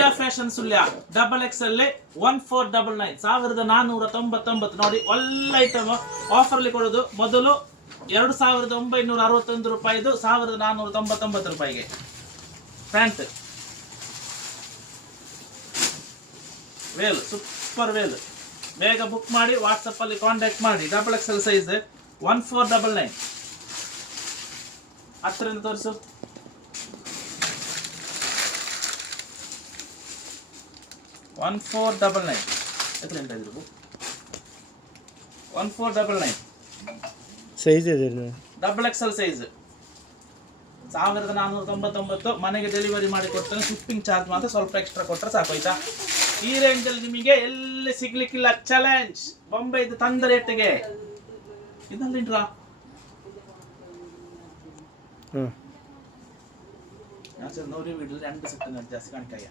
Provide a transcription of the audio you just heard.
ಜಿಯಾ fashion Sullia double X ಅಲ್ಲಿ 1499 1499 ನೋಡಿ. ಒಳ್ಳೆ ಐಟಮ್ ಆಫರ್ಲಿ ಕೊಡೋದು. ಮೊದಲು 2961 ರೂಪಾಯಿದು 1499 ರೂಪಾಯಿಗೆ ಪ್ಯಾಂಟ್. ವೇಲ್ ಸೂಪರ್ ವೇಲ್. ಬೇಗ ಬುಕ್ ಮಾಡಿ, ವಾಟ್ಸಪ್ ಅಲ್ಲಿ ಕಾಂಟ್ಯಾಕ್ಟ್ ಮಾಡಿ. Double X L size 1499. ಹತ್ತರಿಂದ ತೋರಿಸು. 1499 ಎಷ್ಟರಿಂದ ಇದ್ರು 1499 ಸೈಜ್ ಇದೆ. Double X L size 1499. ಮನೆಗೆ ಡೆಲಿವರಿ ಮಾಡಿ ಕೊಡ್ತಾನೆ. ಶಿಪ್ಪಿಂಗ್ ಚಾರ್ಜ್ ಮಾತ್ರ ಸ್ವಲ್ಪ ಎಕ್ಸ್ಟ್ರಾ ಕೊಟ್ಟರೆ ಸಾಕು ಆಯ್ತಾ. ಈ ರೇಂಜ್ ಅಲ್ಲಿ ನಿಮಗೆ ಎಲ್ಲಿ ಸಿಗ್ಲಿಕ್ಕಿಲ್ಲ. ಚಾಲೆಂಜ್ ಬೊಂಬೈದು ತಂದ ರೇಟ್ಗೆ ಇದಲ್ಲಿಂಟ್ರಾ ನೋಡಿ ಬಿಡ್ಲಿ. 2 ಸೆಕೆಂಡ್ ಜಾಸ್ತಿ ಕಾಣಿಕಾಯ.